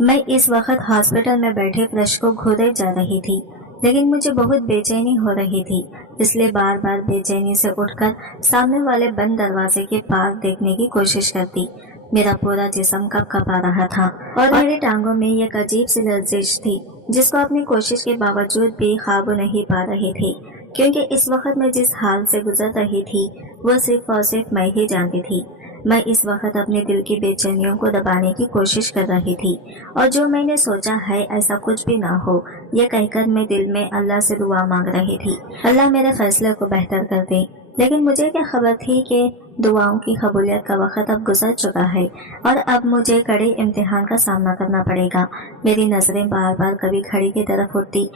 मैं इस वक्त हॉस्पिटल में बैठे ब्रश को घोदे जा रही थी, लेकिन मुझे बहुत बेचैनी हो रही थी, इसलिए बार बार बेचैनी से उठकर सामने वाले बंद दरवाजे के पार देखने की कोशिश करती। मेरा पूरा जिस्म कँपा रहा था और मेरी टांगों में एक अजीब सी लर्जिश थी, जिसको अपनी कोशिश के बावजूद भी काबू नहीं पा रही थी, क्योंकि इस वक्त मैं जिस हाल से गुजर रही थी वो सिर्फ और सिर्फ मैं ही जानती थी। मैं इस वक्त अपने दिल की बेचैनियों को दबाने की कोशिश कर रही थी, और जो मैंने सोचा है ऐसा कुछ भी ना हो, यह कहकर मैं दिल में अल्लाह से दुआ मांग रही थी, अल्लाह मेरे फैसले को बेहतर कर दे। लेकिन मुझे क्या खबर थी कि दुआओं की कबूलियत का वक्त अब गुजर चुका है और अब मुझे कड़े इम्तिहान का सामना करना पड़ेगा। मेरी नजरें बार बार कभी घड़ी की तरफ उठती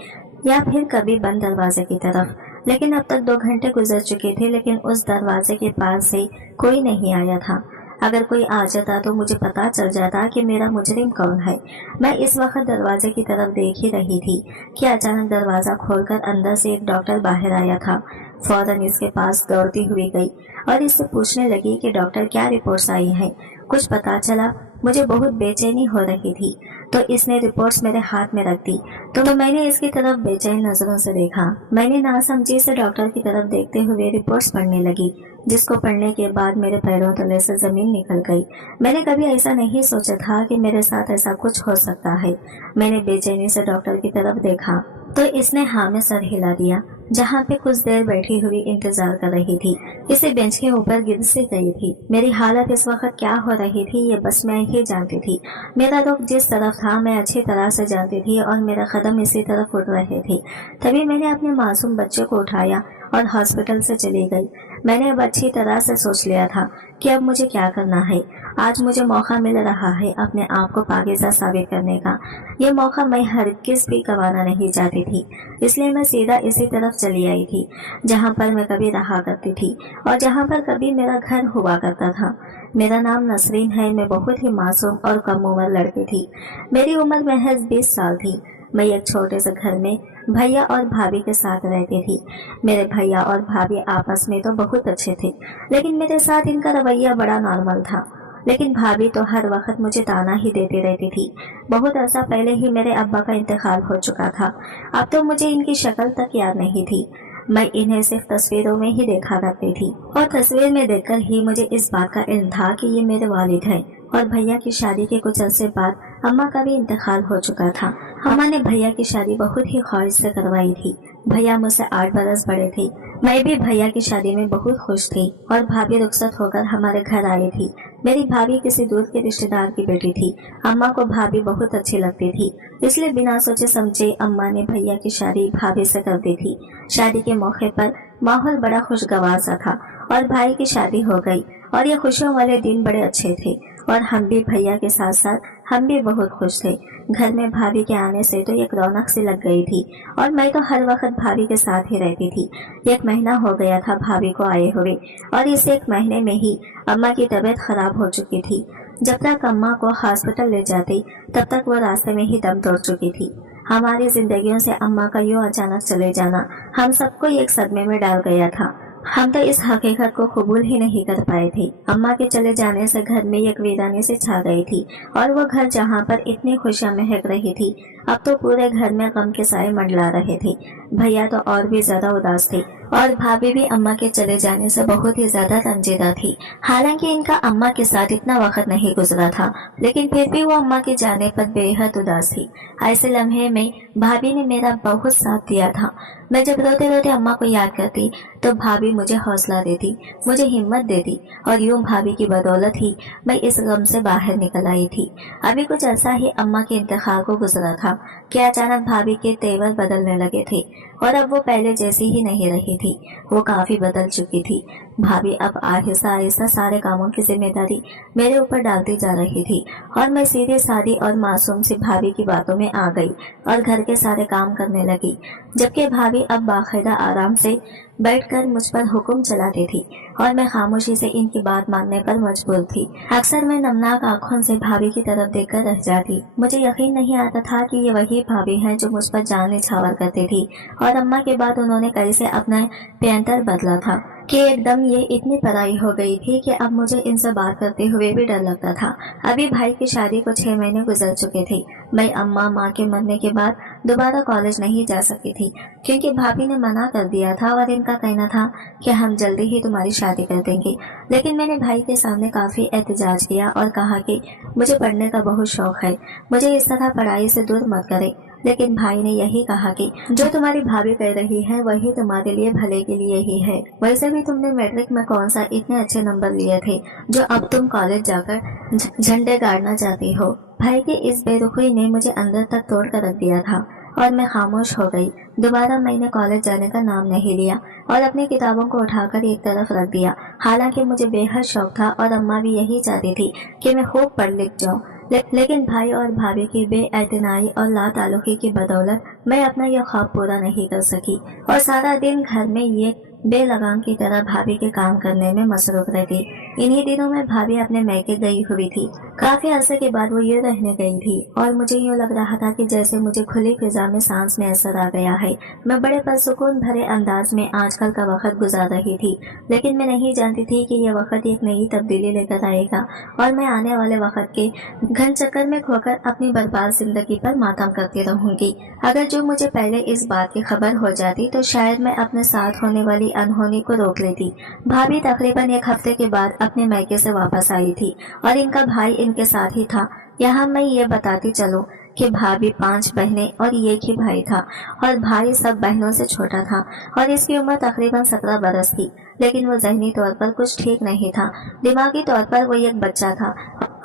या फिर कभी बंद दरवाजे की तरफ, लेकिन अब तक 2 घंटे गुजर चुके थे, लेकिन उस दरवाजे के पास से कोई नहीं आया था। अगर कोई आ जाता तो मुझे पता चल जाता कि मेरा मुजरिम कौन है। मैं इस वक्त दरवाजे की तरफ देख ही रही थी कि अचानक दरवाजा खोलकर अंदर से एक डॉक्टर बाहर आया था। फौरन इसके पास दौड़ती हुई गई और इससे पूछने लगी कि डॉक्टर क्या रिपोर्ट्स आई हैं, कुछ पता चला। मुझे बहुत बेचैनी हो रही थी, तो इसने रिपोर्ट्स मेरे हाथ में रख दी, तो मैंने इसकी तरफ बेचैन नजरों से देखा। मैंने नासमझी से डॉक्टर की तरफ देखते हुए रिपोर्ट्स पढ़ने लगी, जिसको पढ़ने के बाद मेरे पैरों तले से जमीन निकल गई। मैंने कभी ऐसा नहीं सोचा था कि मेरे साथ ऐसा कुछ हो सकता है। मैंने बेचैनी से डॉक्टर की तरफ देखा तो इसने हाँ में सर हिला दिया। जहाँ पे कुछ देर बैठी हुई इंतजार कर रही थी, इसे बेंच के ऊपर गिर से गई थी। मेरी हालत इस वक्त क्या हो रही थी ये बस मैं ही जानती थी। मेरा रुख जिस तरफ था मैं अच्छी तरह से जानती थी और मेरा कदम इसी तरफ उठ रहे थे। तभी मैंने अपने मासूम बच्चे को उठाया और हॉस्पिटल से चली गई। मैंने अब अच्छी तरह से सोच लिया था कि अब मुझे क्या करना है। आज मुझे मौका मिल रहा है अपने आप को पाकीज़ा साबित करने का। ये मौका मैं हरगिज़ भी गंवाना नहीं चाहती थी, इसलिए मैं सीधा इसी तरफ चली आई थी जहाँ पर मैं कभी रहा करती थी और जहाँ पर कभी मेरा घर हुआ करता था। मेरा नाम नसरीन है। मैं बहुत ही मासूम और कम उम्र लड़की थी। मेरी उम्र महज 20 साल थी। मैं एक छोटे से घर में भैया और भाभी के साथ रहती थी। मेरे भैया और भाभी आपस में तो बहुत अच्छे थे, लेकिन मेरे साथ इनका रवैया बड़ा नॉर्मल था। लेकिन भाभी तो हर वक्त मुझे ताना ही देती रहती थी। बहुत अर्सा पहले ही मेरे अब्बा का इंतकाल हो चुका था। अब तो मुझे इनकी शक्ल तक याद नहीं थी। मैं इन्हें सिर्फ तस्वीरों में ही देखा करती थी और तस्वीर में देखकर ही मुझे इस बात का इल्म था कि ये मेरे वालिद हैं। और भैया की शादी के कुछ अर्से बाद अम्मा का भी इंतकाल हो चुका था। अम्मा ने भैया की शादी बहुत ही ख्वाहिश से करवाई थी। भैया मुझसे 8 बरस बड़े थे। मैं भी भैया की शादी में बहुत खुश थी और भाभी रुखसत होकर हमारे घर आई थी। मेरी भाभी किसी दूर के रिश्तेदार की बेटी थी। अम्मा को भाभी बहुत अच्छी लगती थी, इसलिए बिना सोचे समझे अम्मा ने भैया की शादी भाभी से कर दी थी। शादी के मौके पर माहौल बड़ा खुशगवार सा था और भाई की शादी हो गई और ये खुशियों वाले दिन बड़े अच्छे थे और हम भी भैया के साथ साथ हम भी बहुत खुश थे। घर में भाभी के आने से तो एक रौनक सी लग गई थी और मैं तो हर वक्त भाभी के साथ ही रहती थी। 1 महीना हो गया था भाभी को आए हुए और इस 1 महीने में ही अम्मा की तबीयत खराब हो चुकी थी। जब तक अम्मा को हॉस्पिटल ले जाती तब तक वो रास्ते में ही दम तोड़ चुकी थी। हमारी जिंदगियों से अम्मा का यूं अचानक चले जाना हम सबको एक सदमे में डाल गया था। हम तो इस हकीकत को कबूल ही नहीं कर पाए थे। अम्मा के चले जाने से घर में एक वीरानी से छा गई थी और वो घर जहाँ पर इतनी खुशियां महक रही थी, अब तो पूरे घर में गम के साए मंडला रहे थे। भैया तो और भी ज्यादा उदास थे और भाभी भी अम्मा के चले जाने से बहुत ही ज्यादा रंजीदा थी। हालांकि इनका अम्मा के साथ इतना वक्त नहीं गुजरा था, लेकिन फिर भी वो अम्मा के जाने पर बेहद उदास थी। ऐसे लम्हे में भाभी ने मेरा बहुत साथ दिया था। मैं जब रोते रोते अम्मा को याद करती तो भाभी मुझे हौसला देती, मुझे हिम्मत देती और यूं भाभी की बदौलत ही मैं इस गम से बाहर निकल आई थी। अभी कुछ ऐसा ही अम्मा के इंतकाल को गुजरा था कि अचानक भाभी के तेवर बदलने लगे थे और अब वो पहले जैसी ही नहीं रही थी। वो काफी बदल चुकी थी। भाभी अब आहिस्ता आहिस्ता सारे कामों की जिम्मेदारी मेरे ऊपर डालती जा रही थी और मैं सीधे सादी और मासूम सी भाभी की बातों में आ गई और घर के सारे काम करने लगी, जबकि भाभी अब बाकायदा आराम से बैठकर मुझ पर हुक्म चलाती थी और मैं खामोशी से इनकी बात मानने पर मजबूर थी। अक्सर मैं नमनाक आंखों से भाभी की तरफ देखकर रह जाती। मुझे यकीन नहीं आता था कि ये वही भाभी है जो मुझ पर जान निछावर करती थी और अम्मा के बाद उन्होंने कैसे अपना पैंतर बदला था। कि एकदम ये इतनी पराई हो गई थी कि अब मुझे इनसे बात करते हुए भी डर लगता था। अभी भाई की शादी को 6 महीने गुजर चुके थे। मैं अम्मा माँ के मरने के बाद दोबारा कॉलेज नहीं जा सकती थी, क्योंकि भाभी ने मना कर दिया था और इनका कहना था कि हम जल्दी ही तुम्हारी शादी कर देंगे। लेकिन मैंने भाई के सामने काफ़ी एहतजाज किया और कहा कि मुझे पढ़ने का बहुत शौक है, मुझे इस तरह पढ़ाई से दूर मत करे। लेकिन भाई ने यही कहा कि जो तुम्हारी भाभी कह रही है वही तुम्हारे लिए भले के लिए ही है। वैसे भी तुमने मैट्रिक में कौन सा इतने अच्छे नंबर लिए थे जो अब तुम कॉलेज जाकर झंडे गाड़ना चाहती हो। भाई की इस बेरुखी ने मुझे अंदर तक तोड़ कर रख दिया था और मैं खामोश हो गई। दोबारा मैंने कॉलेज जाने का नाम नहीं लिया और अपनी किताबों को उठाकर एक तरफ रख दिया। हालांकि मुझे बेहद शौक था और अम्मा भी यही चाहती थी कि मैं खूब पढ़ लिख जाऊँ। लेकिन भाई और भाभी की बेइतनाई और लाताल्लुकी की बदौलत मैं अपना यह ख्वाब पूरा नहीं कर सकी और सारा दिन घर में ये बेलगाम की तरह भाभी के काम करने में मसरूफ रहती। इन्हीं दिनों में भाभी अपने मैके गई हुई थी। काफी अरसे के बाद वो ये रहने गई थी और मुझे यूँ लग रहा था कि जैसे मुझे खुली फिजा में सांस में असर आ गया है। मैं बड़े परसुकून भरे अंदाज में आजकल का वक्त गुजार रही थी, लेकिन मैं नहीं जानती थी कि यह वक्त एक नई तब्दीली लेकर आएगा और मैं आने वाले वक्त के घन चक्कर में खोकर अपनी बर्बाद जिंदगी पर मातम करती रहूंगी। अगर जो मुझे पहले इस बात की खबर हो जाती तो शायद मैं अपने साथ होने वाली अनहोनी को रोक लेती। भाभी तकरीबन 1 हफ्ते के बाद अपने मैके से वापस आई थी और इनका भाई इनके साथ ही था। यहाँ मैं ये बताती चलूं कि भाभी 5 बहनें और एक ही भाई था और भाई सब बहनों से छोटा था और इसकी उम्र तकरीबन 17 बरस थी। लेकिन वो ज़हनी तौर पर कुछ ठीक नहीं था। दिमागी तौर पर वो एक बच्चा था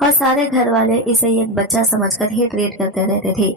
और सारे घर वाले इसे एक बच्चा समझकर ही ट्रीट करते रहते थे।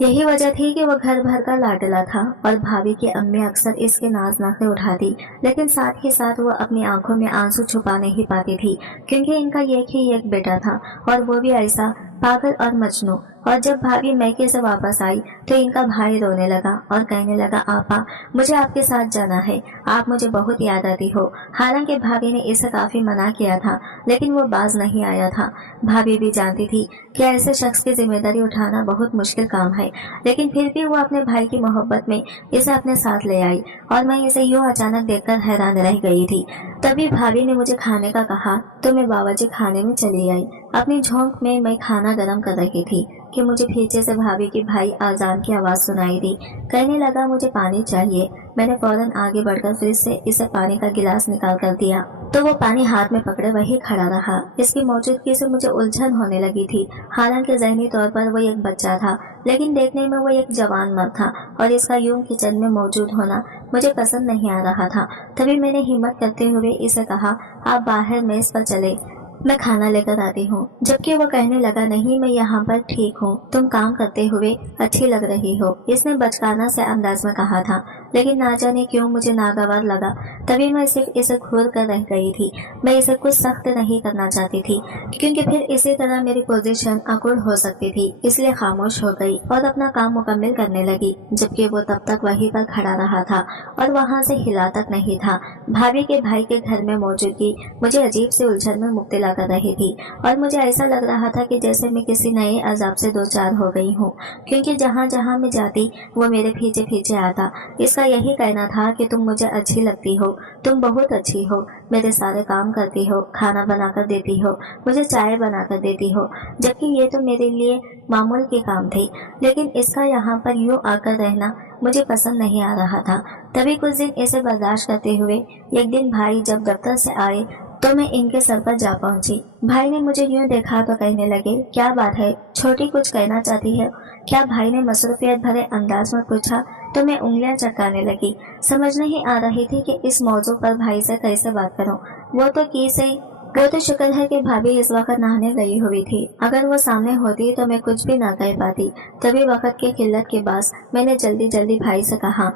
यही वजह थी कि वो घर भर का लाडला था और भाभी की अम्मी अक्सर इसके नाज नखरे उठाती, लेकिन साथ ही साथ वो अपनी आंखों में आंसू छुपा नहीं पाती थी, क्योंकि इनका एक बेटा था और वो भी ऐसा पागल और मजनू। और जब भाभी मैके से वापस आई तो इनका भाई रोने लगा और कहने लगा, आपा मुझे आपके साथ जाना है, आप मुझे बहुत याद आती हो। हालांकि भाभी ने इसे काफी मना किया था, लेकिन वो बाज नहीं आया था। भाभी भी जानती थी कि ऐसे शख्स की जिम्मेदारी उठाना बहुत मुश्किल काम है, लेकिन फिर भी वो अपने भाई की मोहब्बत में इसे अपने साथ ले आई और मैं इसे यूं अचानक देखकर हैरान रह गई थी। तभी भाभी ने मुझे खाने का कहा तो मैं बावर्ची खाने में चली आई। अपनी झोंक में मैं खाना गर्म कर रही थी कि मुझे पीछे से भाभी की भाई आजान की आवाज़ सुनाई दी। कहने लगा, मुझे पानी चाहिए। मैंने फौरन आगे बढ़कर फ्रिज से इसे पानी का गिलास निकाल कर दिया तो वो पानी हाथ में पकड़े वही खड़ा रहा। इसकी मौजूदगी से मुझे उलझन होने लगी थी। हालांकि ज़हनी तौर पर वो एक बच्चा था, लेकिन देखने में वो एक जवान मर्द था और इसका यूं किचन में मौजूद होना मुझे पसंद नहीं आ रहा था। तभी मैंने हिम्मत करते हुए इसे कहा, आप बाहर मेज पर चले, मैं खाना लेकर आती हूँ। जबकि वो कहने लगा, नहीं मैं यहाँ पर ठीक हूँ, तुम काम करते हुए अच्छी लग रही हो। इसने बचकाना से अंदाज में कहा था, लेकिन ना जाने क्यों मुझे नागवार लगा। तभी मैं सिर्फ इसे घूर कर रह गई थी। मैं इसे कुछ सख्त नहीं करना चाहती थी, क्योंकि फिर इसी तरह मेरी पोजीशन अकुड़ हो सकती थी। इसलिए खामोश हो गई और अपना काम मुकम्मल करने लगी, जबकि वो तब तक वहीं पर खड़ा रहा था और वहाँ से हिला तक नहीं था। भाभी के भाई के घर में मौजूदगी मुझे अजीब से उलझन में मुब्तला कर रही थी और मुझे ऐसा लग रहा था कि जैसे मैं किसी नए अजाब से दो चार हो गई हूँ, क्योंकि जहाँ जहाँ मैं जाती वो मेरे पीछे पीछे आता। इसका यही कहना था कि तुम मुझे अच्छी लगती हो, तुम बहुत अच्छी हो, मेरे सारे काम करती हो, खाना बनाकर देती हो, मुझे चाय बनाकर देती हो, जबकि ये तो मेरे लिए मामूल के काम थे। लेकिन इसका यहाँ पर यूँ आकर रहना मुझे पसंद नहीं आ रहा था। तभी कुछ दिन इसे बर्दाश्त करते हुए एक दिन भाई जब दफ्तर से आए तो मैं इनके सर पर जा पहुंची। भाई ने मुझे यूं देखा तो कहने लगे, क्या बात है छोटी, कुछ कहना चाहती है क्या? भाई ने मसरूफियत भरे अंदाज में पूछा तो मैं उंगलियां चटकाने लगी। समझ नहीं आ रही थी कि इस मौजू पर भाई से कैसे बात करूं। वो तो शुक्र है कि भाभी इस वक्त नहाने गई हुई थी। अगर वो सामने होती तो मैं कुछ भी ना कह पाती। तभी वक्त की किल्लत के बाद मैंने जल्दी जल्दी भाई से कहा,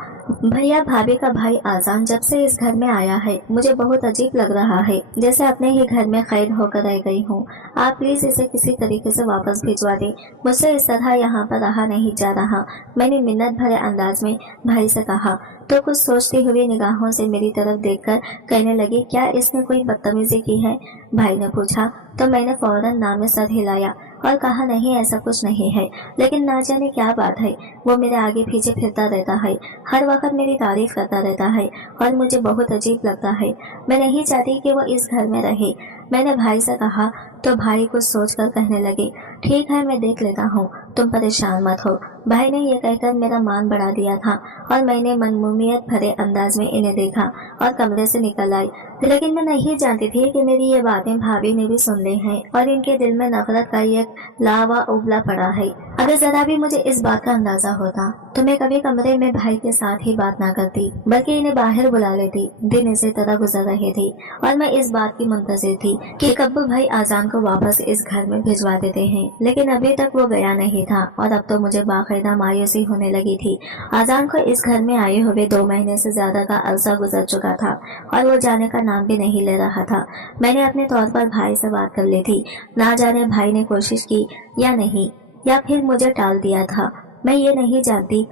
भैया भाभी का भाई आजान जब से इस घर में आया है मुझे बहुत अजीब लग रहा है, जैसे अपने ही घर में कैद होकर रह गई हूँ। आप प्लीज इसे किसी तरीके से वापस भिजवा दें, मुझसे इस तरह यहाँ पर रहा नहीं जा रहा। मैंने मिन्नत भरे अंदाज में भाई से कहा तो कुछ सोचती हुई निगाहों से मेरी तरफ देखकर कहने लगी, क्या इसने कोई बदतमीजी की है? भाई ने पूछा तो मैंने फौरन नाम में सर हिलाया और कहा नहीं ऐसा कुछ नहीं है, लेकिन ना जाने क्या बात है, वो मेरे आगे पीछे फिरता रहता है, हर वक्त मेरी तारीफ करता रहता है और मुझे बहुत अजीब लगता है। मैं नहीं चाहती कि वो इस घर में रहे। मैंने भाई से कहा तो भाई कुछ सोचकर कहने लगे, ठीक है मैं देख लेता हूँ, तुम परेशान मत हो। भाई ने यह कहकर मेरा मान बढ़ा दिया था और मैंने मनमूमियत भरे अंदाज में इन्हें देखा और कमरे से निकल आई। लेकिन मैं नहीं जानती थी कि मेरी ये बातें भाभी ने भी सुन ली हैं और इनके दिल में नफरत का एक लावा उबला पड़ा है। अगर जरा भी मुझे इस बात का अंदाजा होता तो मैं कभी कमरे में भाई के साथ ही बात ना करती, बल्कि इन्हें बाहर बुला लेती। दिन इसी तरह गुजर रहे थे और मैं इस बात की मुंतजिर थी कि कब भाई आजान को वापस इस घर में भिजवा देते हैं, लेकिन अभी तक वो गया नहीं था और अब तो मुझे बाकायदा मायूसी होने लगी थी। आजान को इस घर में आए हुए 2 महीने से ज्यादा का अरसा गुजर चुका था और वो जाने का नाम भी नहीं ले रहा था। मैंने अपने तौर पर भाई से बात कर ली थी, ना जाने भाई ने कोशिश की या नहीं, या फिर मुझे टाल दिया था, मैं ये नहीं जानती।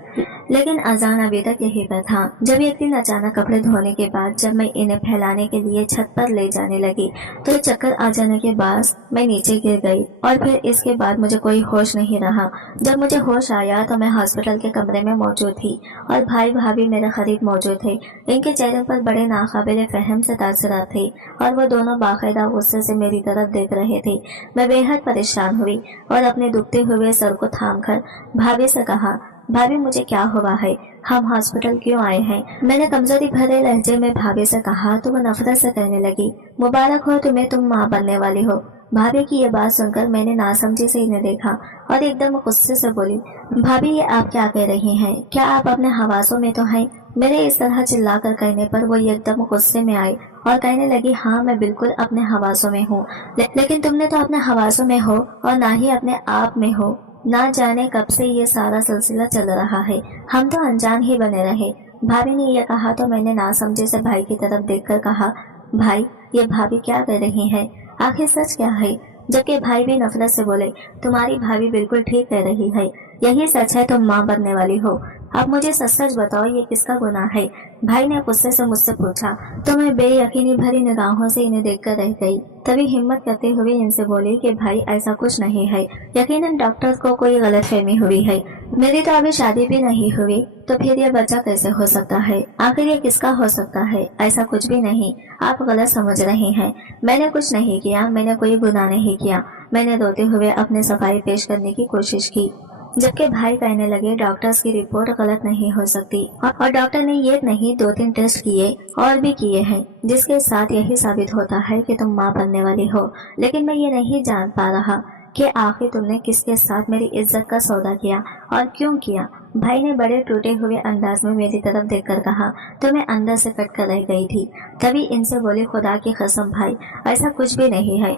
लेकिन अजान अभी तक यहीं पर था। जब एक दिन अचानक कपड़े धोने के बाद जब मैं इन्हें फैलाने के लिए छत पर ले जाने लगी तो चक्कर आ जाने के बाद मैं नीचे गिर गई और फिर इसके बाद मुझे कोई होश नहीं रहा। जब मुझे होश आया तो मैं हॉस्पिटल के कमरे में मौजूद थी और भाई भाभी मेरे करीब मौजूद थे। इनके चेहरे पर बड़े नाकाबिले फहम से तासुरात थे और वो दोनों बाकायदा गुस्से से मेरी तरफ देख रहे थे। मैं बेहद परेशान हुई और अपने दुखते हुए सर को थाम कर भाभी से कहा, भाभी मुझे क्या हुआ है, हम हॉस्पिटल क्यों आए हैं? मैंने कमजोरी भरे लहजे में भाभी से कहा तो वो नफरत से कहने लगी, मुबारक हो तुम्हें, तुम माँ बनने वाली हो। भाभी की ये बात सुनकर मैंने नासमझी से इन्हें देखा और एकदम गुस्से से बोली, भाभी ये आप क्या कह रही हैं? क्या आप अपने हवासों में तो हैं? मेरे इस तरह चिल्लाकर कहने पर वो एकदम गुस्से में आई और कहने लगी, हाँ मैं बिल्कुल अपने हवासों में हूँ, लेकिन तुमने तो अपने हवासों में हो और ना ही अपने आप में हो। ना जाने कब से ये सारा सिलसिला चल रहा है, हम तो अनजान ही बने रहे। भाभी ने यह कहा तो मैंने नासमझे से भाई की तरफ देखकर कहा, भाई ये भाभी क्या कह रही है, आखिर सच क्या है? जबकि भाई भी नफरत से बोले, तुम्हारी भाभी बिल्कुल ठीक कह रही है, यही सच है, तुम माँ बनने वाली हो। अब मुझे सच सच बताओ ये किसका गुनाह है? भाई ने गुस्से से मुझसे पूछा तो मैं बेयकीनी भरी निगाहों से इन्हें देखकर रह गई। तभी हिम्मत करते हुए इनसे बोली कि भाई ऐसा कुछ नहीं है, यकीनन डॉक्टर को कोई गलतफहमी हुई है। मेरी तो अभी शादी भी नहीं हुई, तो फिर ये बच्चा कैसे हो सकता है? आखिर ये किसका हो सकता है? ऐसा कुछ भी नहीं, आप गलत समझ रहे हैं। मैंने कुछ नहीं किया, मैंने कोई गुनाह नहीं किया। मैंने रोते हुए अपनी सफाई पेश करने की कोशिश की, जबकि भाई कहने लगे, डॉक्टर्स की रिपोर्ट गलत नहीं हो सकती और डॉक्टर ने ये नहीं 2-3 टेस्ट किए और भी किए हैं, जिसके साथ यही साबित होता है कि तुम माँ बनने वाली हो। लेकिन मैं ये नहीं जान पा रहा कि आखिर तुमने किसके साथ मेरी इज्जत का सौदा किया और क्यों किया? भाई ने बड़े टूटे हुए अंदाज में मेरी तरफ देखकर कहा तो मैं अंदर से कट कर रह गई थी। तभी इनसे बोली, खुदा की कसम भाई ऐसा कुछ भी नहीं है,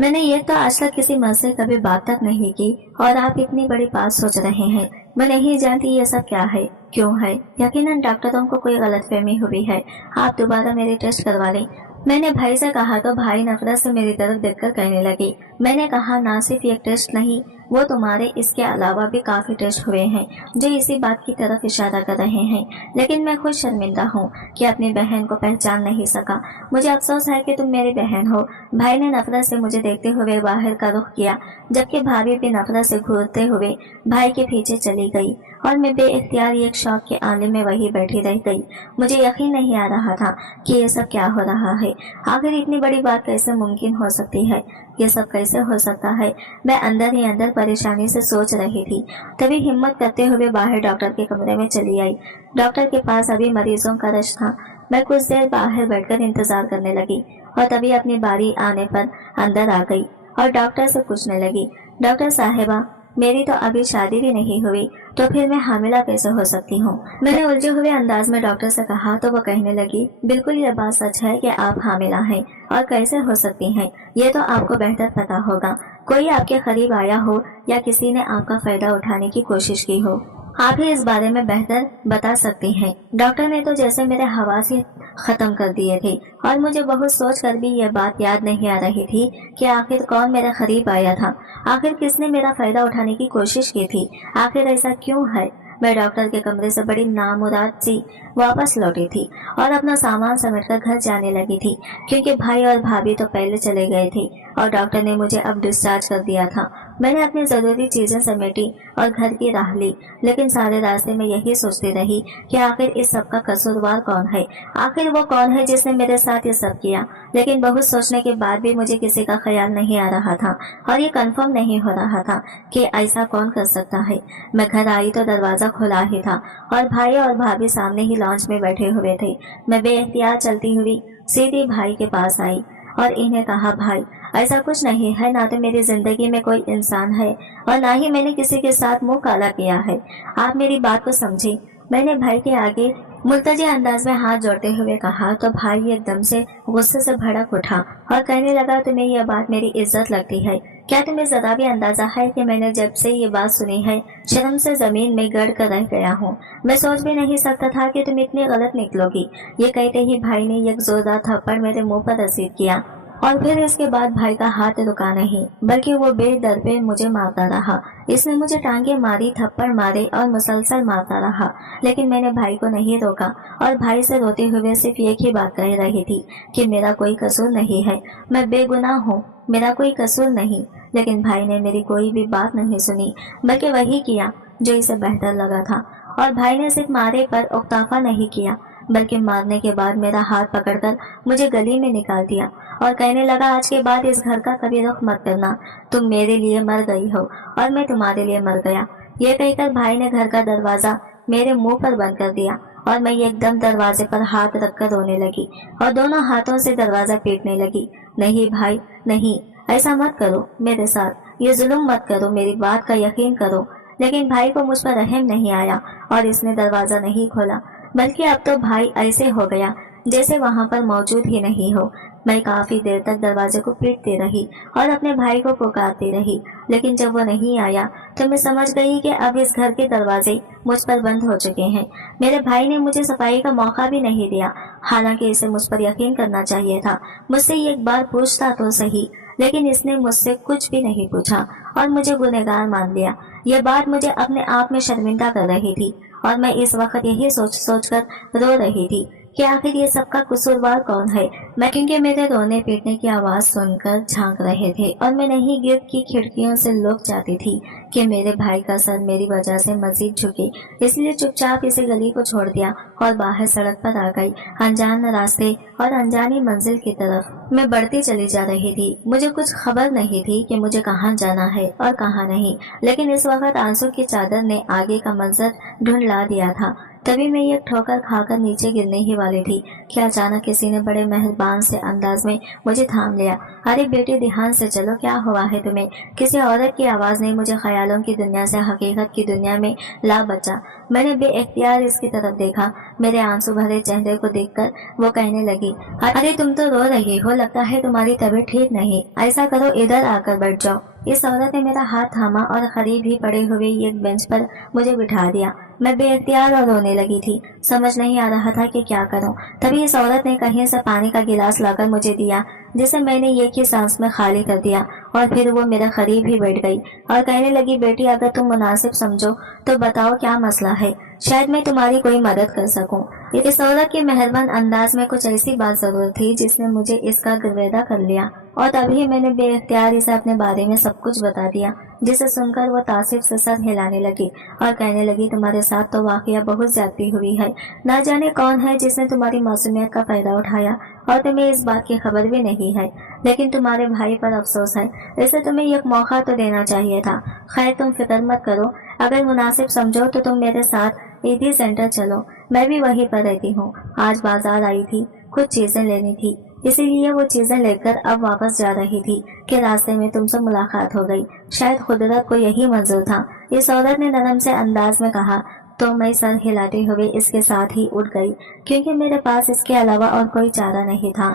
मैंने ये तो आज तक किसी मर्द से कभी बात तक नहीं की और आप इतनी बड़ी बात सोच रहे हैं। मैं नहीं जानती ये सब क्या है, क्यों है। यकीनन डॉक्टरों को कोई गलतफहमी हुई है, आप दोबारा मेरे टेस्ट करवा लें। मैंने भाई से कहा तो भाई नफरत से मेरी तरफ देखकर कहने लगी, मैंने कहा ना सिर्फ ये टेस्ट नहीं, वो तुम्हारे इसके अलावा भी काफी टेस्ट हुए हैं जो इसी बात की तरफ इशारा कर रहे हैं। लेकिन मैं खुद शर्मिंदा हूँ कि अपनी बहन को पहचान नहीं सका। मुझे अफसोस है कि तुम मेरी बहन हो। भाई ने नफरत से मुझे देखते हुए बाहर का रुख किया, जबकि भाभी भी नफरत से घूरते हुए भाई के पीछे चली गई और मैं बेइख्तियार एक शौक के आलम में वही बैठी रह गई। मुझे यकीन नहीं आ रहा था कि ये सब क्या हो रहा है। आखिर इतनी बड़ी बात कैसे मुमकिन हो सकती है? ये सब कैसे हो सकता है? मैं अंदर ही अंदर परेशानी से सोच रही थी। तभी हिम्मत करते हुए बाहर डॉक्टर के कमरे में चली आई। डॉक्टर के पास अभी मरीजों का रश था। मैं कुछ देर बाहर बैठकर इंतजार करने लगी और तभी अपनी बारी आने पर अंदर आ गई और डॉक्टर से पूछने लगी, डॉक्टर साहिबा मेरी तो अभी शादी भी नहीं हुई, तो फिर मैं हामिला कैसे हो सकती हूँ? मैंने उलझे हुए अंदाज में डॉक्टर से कहा तो वो कहने लगी, बिल्कुल ये बात सच है कि आप हामिला हैं और कैसे हो सकती हैं ये तो आपको बेहतर पता होगा। कोई आपके करीब आया हो या किसी ने आपका फायदा उठाने की कोशिश की हो, आप ही इस बारे में बेहतर बता सकती हैं। डॉक्टर ने तो जैसे मेरे हवास ही खत्म कर दिए थे और मुझे बहुत सोच कर भी यह बात याद नहीं आ रही थी कि आखिर कौन मेरे करीब आया था, आखिर किसने मेरा फायदा उठाने की कोशिश की थी, आखिर ऐसा क्यों है। मैं डॉक्टर के कमरे से बड़ी नामुराद सी वापस लौटी थी और अपना सामान समेटकर घर जाने लगी थी, क्योंकि भाई और भाभी तो पहले चले गए थे। और डॉक्टर ने मुझे अब डिस्चार्ज कर दिया था। मैंने अपनी ज़रूरी चीज़ें समेटी और घर की राह ली, लेकिन सारे रास्ते में यही सोचती रही कि आखिर इस सब का कसूरवार कौन है, आखिर वो कौन है जिसने मेरे साथ ये सब किया। लेकिन बहुत सोचने के बाद भी मुझे किसी का ख्याल नहीं आ रहा था और ये कंफर्म नहीं हो रहा था कि ऐसा कौन कर सकता है। मैं घर आई तो दरवाज़ा खुला ही था और भाई और भाभी सामने ही लॉन्च में बैठे हुए थे। मैं बेइख्तियार चलती हुई सीधी भाई के पास आई और इन्हें कहा, भाई ऐसा कुछ नहीं है, ना तो मेरी जिंदगी में कोई इंसान है और ना ही मैंने किसी के साथ मुंह काला किया है। आप मेरी बात को समझे। मैंने भाई के आगे मुल्तजी अंदाज में हाथ जोड़ते हुए कहा तो भाई एकदम से गुस्से से भड़क उठा और कहने लगा, तुम्हें यह बात मेरी इज्जत लगती है? क्या तुम्हें जरा भी अंदाजा है कि मैंने जब से ये बात सुनी है शर्म से जमीन में गड़ कर रह गया हूँ। मैं सोच भी नहीं सकता था कि तुम इतनी गलत निकलोगी। ये कहते ही भाई ने एक जोरदार थप्पड़ मेरे मुंह पर रसीद किया और फिर इसके बाद भाई का हाथ रुका नहीं, बल्कि वो बेदर पे मुझे मारता रहा। इसने मुझे टांगे मारी, थप्पड़ मारे और मुसलसल मारता रहा, लेकिन मैंने भाई को नहीं रोका और भाई से रोते हुए सिर्फ एक ही बात कह रही थी कि मेरा कोई कसूर नहीं है, मैं बेगुनाह हूँ, मेरा कोई कसूर नहीं। लेकिन भाई ने मेरी कोई भी बात नहीं सुनी, बल्कि वही किया जो इसे बेहतर लगा था। और भाई ने सिर्फ मारे पर उकताफा नहीं किया, बल्कि मारने के बाद मेरा हाथ पकड़कर मुझे गली में निकाल दिया और कहने लगा, आज के बाद इस घर का कभी रुख मत करना। तुम मेरे लिए मर गई हो और मैं तुम्हारे लिए मर गया। ये कहकर भाई ने घर का दरवाजा मेरे मुंह पर बंद कर दिया और मैं एकदम दरवाजे पर हाथ रखकर रोने लगी और दोनों हाथों से दरवाजा पीटने लगी। नहीं भाई नहीं, ऐसा मत करो मेरे साथ, ये जुल्म मत करो, मेरी बात का यकीन करो। लेकिन भाई को मुझ पर रहम नहीं आया और इसने दरवाजा नहीं खोला, बल्कि अब तो भाई ऐसे हो गया जैसे वहां पर मौजूद ही नहीं हो। मैं काफी देर तक दरवाजे को पीटती रही और अपने भाई को पुकारती रही, लेकिन जब वो नहीं आया तो मैं समझ गई कि अब इस घर के दरवाजे मुझ पर बंद हो चुके हैं। मेरे भाई ने मुझे सफाई का मौका भी नहीं दिया, हालांकि इसे मुझ पर यकीन करना चाहिए था। मुझसे एक बार पूछता तो सही, लेकिन इसने मुझसे कुछ भी नहीं पूछा और मुझे गुनहगार मान लिया। यह बात मुझे अपने आप में शर्मिंदा कर रही थी और मैं इस वक्त यही सोच कर रो रही थी कि आखिर ये सबका कसूरवार कौन है। मैं क्योंकि मेरे रोने पीटने की आवाज सुनकर झांक रहे थे और मैं नहीं गिर्द की खिड़कियों से लुक जाती थी कि मेरे भाई का सर मेरी वजह से मजीद झुके, इसलिए चुपचाप इसे गली को छोड़ दिया और बाहर सड़क पर आ गई। अनजान रास्ते और अनजानी मंजिल की तरफ मैं बढ़ती चली जा रही थी। मुझे कुछ खबर नहीं थी कि मुझे कहाँ जाना है और कहाँ नहीं, लेकिन इस वक्त आंसू की चादर ने आगे का मंजर ढूंढला दिया था। तभी मैं एक ठोकर खाकर नीचे गिरने ही वाली थी कि अचानक किसी ने बड़े मेहरबान से अंदाज में मुझे थाम लिया। अरे बेटी, ध्यान से चलो, क्या हुआ है तुम्हें? किसी औरत की आवाज ने मुझे ख्यालों की दुनिया से हकीकत की दुनिया में ला बचा। मैंने बेइख्तियार इसकी तरफ देखा। मेरे आंसू भरे चेहरे को देखकर वो कहने लगी, अरे तुम तो रो रही हो, लगता है तुम्हारी तबीयत ठीक नहीं। ऐसा करो, इधर आकर बैठ जाओ। इस औरत ने मेरा हाथ थामा और करीब ही पड़े हुए एक बेंच पर मुझे बिठा दिया। मैं बेइख्तियार और रोने लगी थी, समझ नहीं आ रहा था कि क्या करूं। तभी इस औरत ने कहीं से पानी का गिलास लाकर मुझे दिया, जिसे मैंने एक ही सांस में खाली कर दिया और फिर वो मेरे करीब ही बैठ गई और कहने लगी, बेटी अगर तुम मुनासिब समझो तो बताओ क्या मसला है, शायद मैं तुम्हारी कोई मदद कर सकूं। इस औरत के मेहरबान अंदाज में कुछ ऐसी बात जरूर थी जिसने मुझे इसका गिरवेदा कर लिया और तभी मैंने बेइख्तियार इसे अपने बारे में सब कुछ बता दिया, जिसे सुनकर वो तासिफ से सर हिलाने लगी और कहने लगी, तुम्हारे साथ तो वाकया बहुत ज्यादती हुई है। ना जाने कौन है जिसने तुम्हारी मासूमियत का फायदा उठाया और तुम्हें इस बात की खबर भी नहीं है, लेकिन तुम्हारे भाई पर अफसोस है। इसे तुम्हें एक मौका तो देना चाहिए था। खैर तुम फिक्र मत करो, अगर मुनासिब समझो तो तुम मेरे साथ ईदी सेंटर चलो, मैं भी वहीं पर रहती हूँ। आज बाजार आई थी, कुछ चीजें लेनी थी, इसीलिए वो चीजें लेकर अब वापस जा रही थी कि रास्ते में तुमसे मुलाकात हो गई। शायद खुदरत को यही मंजूर था। इस औरत ने नरम से अंदाज में कहा तो मैं सर हिलाते हुए इसके साथ ही उठ गई, क्योंकि मेरे पास इसके अलावा और कोई चारा नहीं था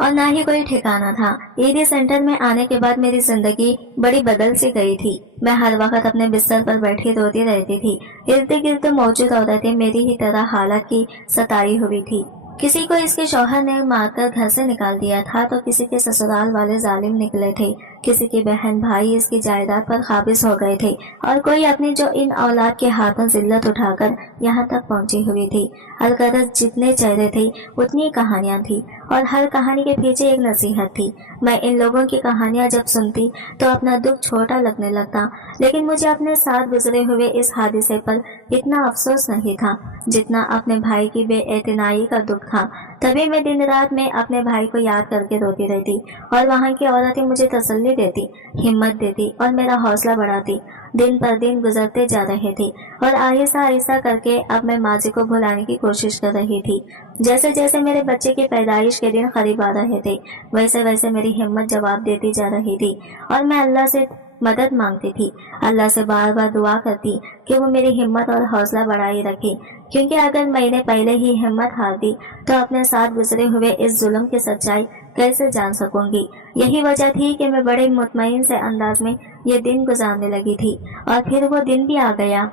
और ना ही कोई ठिकाना था। ईदी सेंटर में आने के बाद मेरी जिंदगी बड़ी बदल सी गई थी। मैं हर वक्त अपने बिस्तर पर बैठी रोती रहती थी। इर्द गिर्द मौजूद औरतें मेरी ही तरह हालत की सताई हुई थी। किसी को इसके शौहर ने मारकर घर से निकाल दिया था तो किसी के ससुराल वाले जालिम निकले थे किसी की बहन भाई इसकी जायदाद पर काबिज हो गए थे और कोई अपनी जो इन औलाद के हाथों जिल्लत उठाकर यहाँ तक पहुंची हुई थी। अलगरज जितने चेहरे थे उतनी कहानियां थी और हर कहानी के पीछे एक नसीहत थी। मैं इन लोगों की कहानियां जब सुनती तो अपना दुख छोटा लगने लगता, लेकिन मुझे अपने साथ गुजरे हुए इस हादसे पर इतना अफसोस नहीं था जितना अपने भाई की बेएतनाई का दुख था। तभी मैं दिन रात में अपने भाई को याद करके रोती रहती और वहाँ की औरतें मुझे तसल्ली देती, हिम्मत देती और मेरा हौसला बढ़ाती। दिन पर दिन गुजरते जा रहे थे और आहिस्ता आहिस्ता करके अब मैं माजी को भुलाने की कोशिश कर रही थी। जैसे जैसे मेरे बच्चे की पैदाइश के दिन करीब आ रहे थे वैसे वैसे मेरी हिम्मत जवाब देती जा रही थी और मैं अल्लाह से मदद मांगती थी। अल्लाह से बार बार दुआ करती कि वो मेरी हिम्मत और हौसला बढ़ाई रखे, क्योंकि अगर मैंने पहले ही हिम्मत हार दी तो अपने साथ गुजरे हुए इस जुल्म की सच्चाई कैसे जान सकूंगी। यही वजह थी कि मैं बड़े मुतमईन से अंदाज में ये दिन गुजारने लगी थी। और फिर वो दिन भी आ गया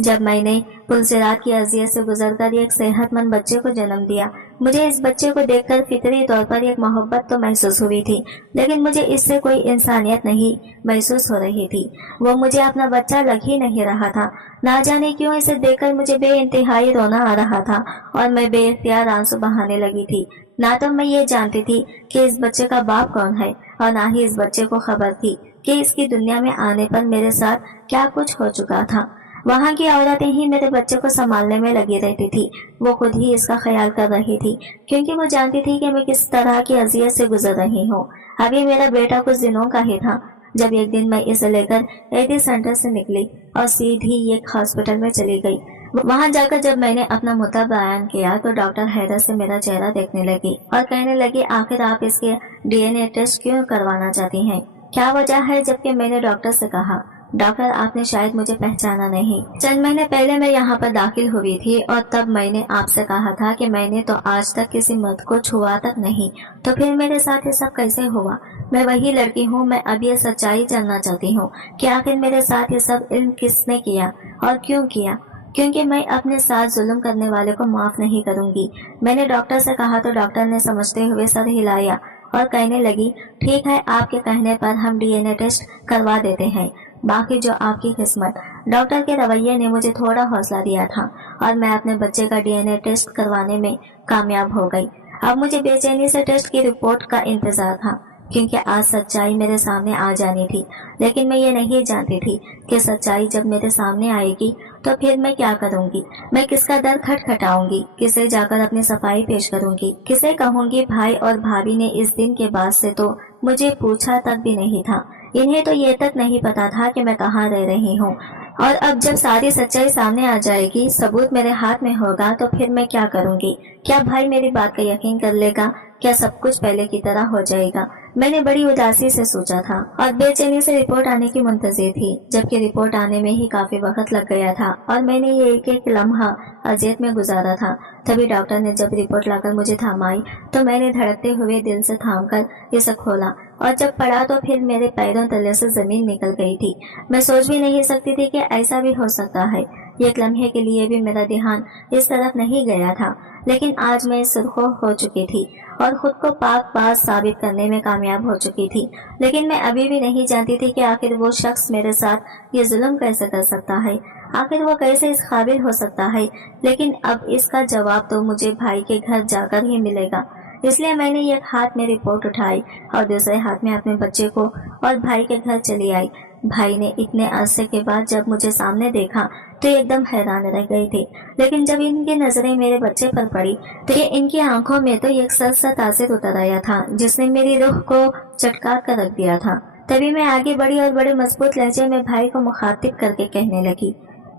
जब मैंने पुलसिरात की अजियत से गुजरकर एक सेहतमंद बच्चे को जन्म दिया। मुझे इस बच्चे को देखकर फितरी तौर पर एक मोहब्बत तो महसूस हुई थी, लेकिन मुझे इससे कोई इंसानियत नहीं महसूस हो रही थी। वो मुझे अपना बच्चा लग ही नहीं रहा था। ना जाने क्यों इसे देखकर मुझे बेइंतहाई रोना आ रहा था और मैं बेइख्तियार आंसू बहाने लगी थी। ना तो मैं ये जानती थी कि इस बच्चे का बाप कौन है और ना ही इस बच्चे को खबर थी कि इसकी दुनिया में आने पर मेरे साथ क्या कुछ हो चुका था। वहाँ की औरतें ही मेरे बच्चे को संभालने में लगी रहती थी। वो खुद ही इसका ख्याल कर रही थी, क्योंकि वो जानती थी कि मैं किस तरह की अजियत से गुजर रही हूँ। अभी मेरा बेटा कुछ दिनों का ही था जब एक दिन मैं इसे लेकर एडी सेंटर से निकली और सीधी एक हॉस्पिटल में चली गई। वहाँ जाकर जब मैंने अपना मुद्दा बयान किया तो डॉक्टर हैरत से मेरा चेहरा देखने लगी और कहने लगी, आखिर आप इसके DNA टेस्ट क्यों करवाना चाहती हैं? क्या वजह है? जबकि मैंने डॉक्टर से कहा, डॉक्टर आपने शायद मुझे पहचाना नहीं। चंद महीने पहले मैं यहाँ पर दाखिल हुई थी और तब मैंने आपसे कहा था कि मैंने तो आज तक किसी मर्द को छुआ तक नहीं, तो फिर मेरे साथ ये सब कैसे हुआ? मैं वही लड़की हूँ। मैं अब ये सच्चाई जानना चाहती हूँ कि आखिर मेरे साथ ये सब इल्म किसने किया और क्यों किया, क्योंकि मैं अपने साथ जुल्म करने वाले को माफ नहीं करूंगी। मैंने डॉक्टर से कहा तो डॉक्टर ने समझते हुए सर हिलाया और कहने लगी, ठीक है, आपके कहने पर हम DNA टेस्ट करवा देते हैं, बाकी जो आपकी किस्मत। डॉक्टर के रवैये ने मुझे थोड़ा हौसला दिया था और मैं अपने बच्चे का DNA टेस्ट करवाने में कामयाब हो गई। अब मुझे बेचैनी से टेस्ट की रिपोर्ट का इंतजार था, क्योंकि आज सच्चाई मेरे सामने आ जानी थी। लेकिन मैं ये नहीं जानती थी कि सच्चाई जब मेरे सामने आएगी तो फिर मैं क्या करूंगी। मैं किसका दर खटखटाऊंगी, किसे जाकर अपनी सफाई पेश करूंगी, किसे कहूंगी भाई और भाभी ने इस दिन के बाद से तो मुझे पूछा तक भी नहीं था। इन्हें तो ये तक नहीं पता था कि मैं कहाँ रह रही हूँ। और अब जब सारी सच्चाई सामने आ जाएगी, सबूत मेरे हाथ में होगा, तो फिर मैं क्या करूंगी? क्या भाई मेरी बात का यकीन कर लेगा? क्या सब कुछ पहले की तरह हो जाएगा? मैंने बड़ी उदासी से सोचा था और बेचैनी से रिपोर्ट आने की मुंतजिर थी, जबकि रिपोर्ट आने में ही काफी वक्त लग गया था और मैंने ये एक एक लम्हा अजियत में गुजारा था। तभी डॉक्टर ने जब रिपोर्ट लाकर मुझे थमाई तो मैंने धड़कते हुए दिल से थामकर इसे खोला और जब पढ़ा तो फिर मेरे पैरों तले से जमीन निकल गई थी। मैं सोच भी नहीं सकती थी कि ऐसा भी हो सकता है। एक लम्हे के लिए भी मेरा ध्यान इस तरफ नहीं गया था, लेकिन आज मैं सुर्खों हो चुकी थी और खुद को पाक बाज साबित करने में कामयाब हो चुकी थी। लेकिन मैं अभी भी नहीं जानती थी कि आखिर वो शख्स मेरे साथ ये जुल्म कैसे कर सकता है, आखिर वो कैसे इस काबिल हो सकता है। लेकिन अब इसका जवाब तो मुझे भाई के घर जाकर ही मिलेगा। इसलिए मैंने एक हाथ में रिपोर्ट उठाई और दूसरे हाथ में अपने बच्चे को और भाई के घर चली आई। भाई ने इतने अरसे के बाद जब मुझे सामने देखा तो एकदम हैरान रह गए थे, लेकिन जब इनकी नजरें मेरे बच्चे पर पड़ी तो ये इनकी आंखों में तो एक सच सा तासिर उतर आया था जिसने मेरी रूह को चटका कर रख दिया था। तभी मैं आगे बढ़ी और बड़े मजबूत लहजे में भाई को मुखातिब करके कहने लगी,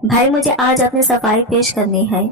भाई मुझे आज अपनी सफाई पेश करनी है।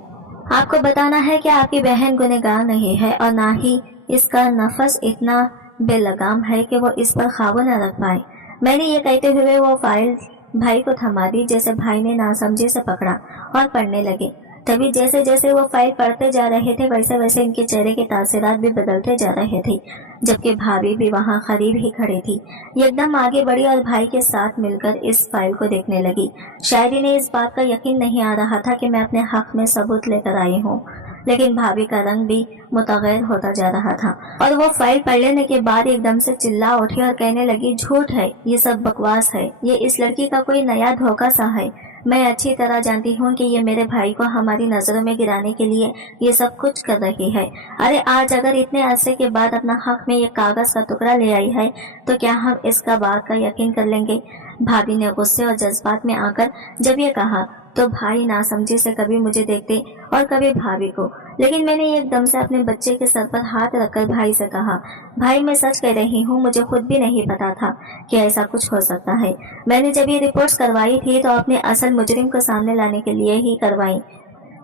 आपको बताना है कि आपकी बहन गुनहगार नहीं है और ना ही इसका नफस इतना बेलगाम है कि वो इस पर काबू न रख पाए। मैंने ये कहते हुए वो फाइल भाई को थमा दी, जैसे भाई ने नासमझी से पकड़ा और पढ़ने लगे। तभी जैसे जैसे वो फाइल पढ़ते जा रहे थे वैसे वैसे इनके चेहरे के तासिरात भी बदलते जा रहे थे, जबकि भाभी भी वहाँ करीब ही खड़ी थी। एकदम आगे बढ़ी और भाई के साथ मिलकर इस फाइल को देखने लगी। शायद इन्हें इस बात का यकीन नहीं आ रहा था कि मैं अपने हक में सबूत लेकर आई हूँ। लेकिन भाभी का रंग भी मुतगैर होता जा रहा था और वो फाइल पढ़ लेने के बाद एकदम से चिल्ला उठी और कहने लगी, झूठ है, ये सब बकवास है, ये इस लड़की का कोई नया धोखा सा है। मैं अच्छी तरह जानती हूँ कि ये मेरे भाई को हमारी नजरों में गिराने के लिए ये सब कुछ कर रही है। अरे आज अगर इतने अरसे के बाद अपना हक में ये कागज का टुकड़ा ले आई है तो क्या हम इसका बात का यकीन कर लेंगे। भाभी ने गुस्से और जज्बात में आकर जब ये कहा तो भाई नासमझी से कभी मुझे देखते और कभी भाभी को, लेकिन मैंने एकदम से अपने बच्चे के सर पर हाथ रखकर भाई से कहा, भाई मैं सच कह रही हूँ, मुझे खुद भी नहीं पता था कि ऐसा कुछ हो सकता है। मैंने जब ये रिपोर्ट्स करवाई थी तो अपने असल मुजरिम को सामने लाने के लिए ही करवाई,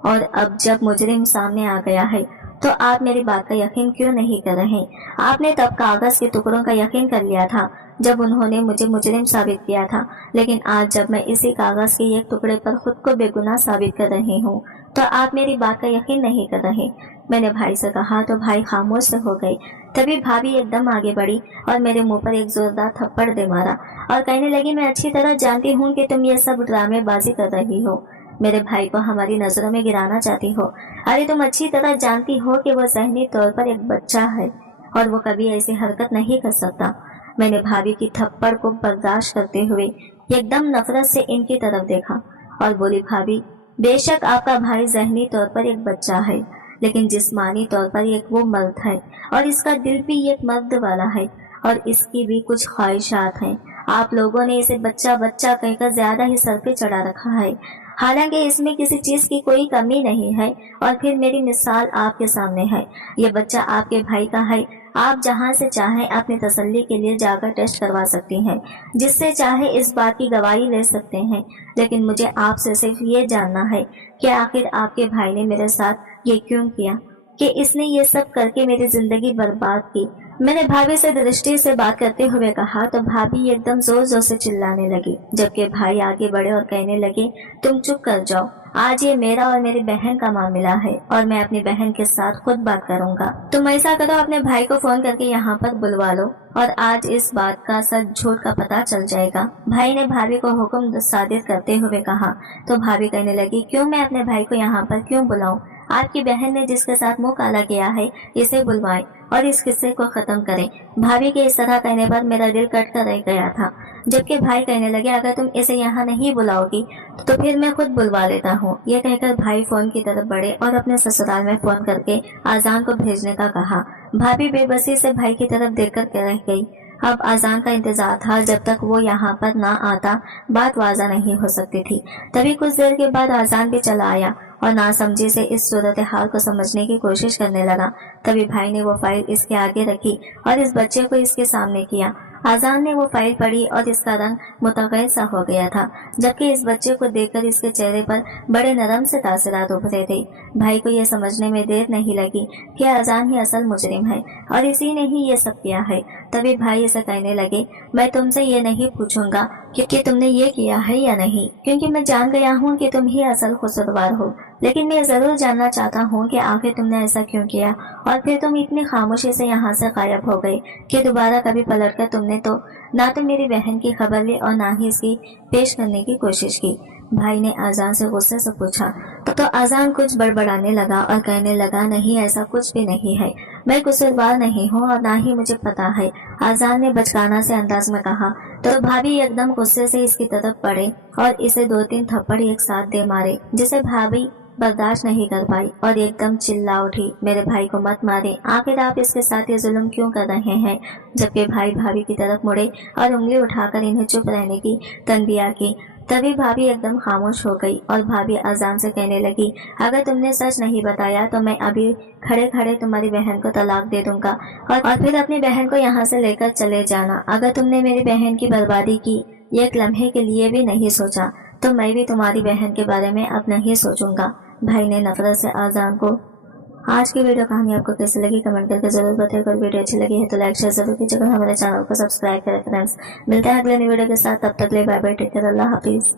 और अब जब मुजरिम सामने आ गया है तो आप मेरी बात का यकीन क्यों नहीं कर रहे। आपने तब कागज के टुकड़ों का यकीन कर लिया था जब उन्होंने मुझे मुजरिम साबित किया था, लेकिन आज जब मैं इसी कागज के एक टुकड़े पर खुद को बेगुनाह साबित कर रही हूँ तो आप मेरी बात का यकीन नहीं कर रहे। मैंने भाई से कहा तो भाई खामोश से हो गए। तभी भाभी एकदम आगे बढ़ी और मेरे मुंह पर एक जोरदार थप्पड़ दे मारा और कहने लगी, मैं अच्छी तरह जानती हूँ कि तुम ये सब ड्रामेबाजी कर रही हो, मेरे भाई को हमारी नजरों में गिराना चाहती हो। अरे तुम अच्छी तरह जानती हो कि वो ज़हनी तौर पर एक बच्चा है और वो कभी ऐसी हरकत नहीं कर सकता। मैंने भाभी की थप्पड़ को बर्दाश्त करते हुए एकदम नफरत से इनकी तरफ देखा और बोली, भाभी बेशक आपका भाई ज़हनी तौर पर एक बच्चा है, लेकिन जिस्मानी तौर पर एक वो मर्द है और इसका दिल भी एक मर्द वाला है और इसकी भी कुछ ख्वाहिशात हैं। आप लोगों ने इसे बच्चा बच्चा कहकर ज्यादा ही सर पे चढ़ा रखा है, हालांकि इसमें किसी चीज की कोई कमी नहीं है। और फिर मेरी मिसाल आपके सामने है, ये बच्चा आपके भाई का है। आप जहां से चाहें अपनी तसल्ली के लिए जाकर टेस्ट करवा सकती हैं, जिससे चाहे इस बात की गवाही ले सकते हैं, लेकिन मुझे आपसे सिर्फ ये जानना है कि आखिर आपके भाई ने मेरे साथ ये क्यों किया, कि इसने ये सब करके मेरी जिंदगी बर्बाद की। मैंने भाभी से दृष्टि से बात करते हुए कहा तो भाभी एकदम जोर जोर से चिल्लाने लगी, जबकि भाई आगे बढ़े और कहने लगे, तुम चुप कर जाओ, आज ये मेरा और मेरी बहन का मामला है और मैं अपनी बहन के साथ खुद बात करूंगा। तुम ऐसा करो, अपने भाई को फोन करके यहाँ पर बुलवा लो और आज इस बात का सच झूठ का पता चल जाएगा। भाई ने भाभी को हुक्म सादिर करते हुए कहा तो भाभी कहने लगी, क्यों मैं अपने भाई को यहाँ पर क्यों बुलाऊं? आपकी बहन ने जिसके साथ मुंह काला किया है इसे बुलवाएं और इस किस्से को खत्म करें। भाभी के इस तरह कहने पर मेरा दिल कट कर रह गया था, जबकि भाई कहने लगे, अगर तुम इसे यहाँ नहीं बुलाओगी तो फिर मैं खुद बुलवा लेता हूँ। ये कहकर भाई फोन की तरफ बढ़े और अपने ससुराल में फोन करके आजान को भेजने का कहा। भाभी बेबसी से भाई की तरफ देखकर रह गई। अब आजान का इंतजार था, जब तक वो यहाँ पर ना आता बात वाजा नहीं हो सकती थी। तभी कुछ देर के बाद आजान भी चला आया और नासमझी से इस सूरत हाल को समझने की कोशिश करने लगा। तभी भाई ने वो फाइल इसके आगे रखी और इस बच्चे को इसके सामने किया। आजान ने वो फाइल पढ़ी और इसका रंग मुतगैर सा हो गया था, जबकि इस बच्चे को देखकर इसके चेहरे पर बड़े नरम से तासरात उभरे थे। भाई को यह समझने में देर नहीं लगी कि आजान ही असल मुजरिम है और इसी ने ही ये सब किया है। तभी भाई इसे कहने लगे, मैं तुमसे ये नहीं पूछूंगा कि तुमने ये किया है या नहीं, क्योंकि मैं जान गया हूँ कि तुम ही असल कसूरवार हो, लेकिन मैं जरूर जानना चाहता हूँ कि आखिर तुमने ऐसा क्यों किया और फिर तुम इतनी खामोशी से यहाँ से गायब हो गए कि दोबारा कभी पलटकर तुमने तो ना तो मेरी बहन की खबर ली और ना ही इसकी पेश करने की कोशिश की। भाई ने आजान से गुस्से से पूछा तो आजान कुछ बड़बड़ाने लगा और कहने लगा, नहीं ऐसा कुछ भी नहीं है, मैं कसूरवार नहीं हूँ और ना ही मुझे पता है। आजान ने बचकाना से अंदाज में कहा तो भाभी एकदम गुस्से से इसकी तरफ बढ़े और इसे 2-3 थप्पड़ एक साथ दे मारे, जिसे भाभी बर्दाश्त नहीं कर पाई और एकदम चिल्ला उठी, मेरे भाई को मत मारे, आखिर आप इसके साथ ये जुल्म क्यों कर रहे हैं। जबकि भाई भाभी की तरफ मुड़े और उंगली उठाकर इन्हें चुप रहने की तनबीह की। तभी भाभी एकदम खामोश हो गई और भाभी आजान से कहने लगी, अगर तुमने सच नहीं बताया तो मैं अभी खड़े खड़े तुम्हारी बहन को तलाक दे दूंगा और फिर अपनी बहन को यहाँ से लेकर चले जाना। अगर तुमने मेरी बहन की बर्बादी की एक लम्हे के लिए भी नहीं सोचा तो मैं भी तुम्हारी बहन के बारे में अब नहीं सोचूंगा। भाई ने नफरत से आजान को। आज की वीडियो कहानी आपको कैसी लगी कमेंट करके जरूर बताइए। अगर वीडियो अच्छी लगी है तो लाइक शेयर जरूर कीजिएगा, हमारे चैनल को सब्सक्राइब करें फ्रेंड्स। मिलते हैं अगले नई वीडियो के साथ, तब तक ले बाय बाय, टेक केयर, अल्लाह हाफिज।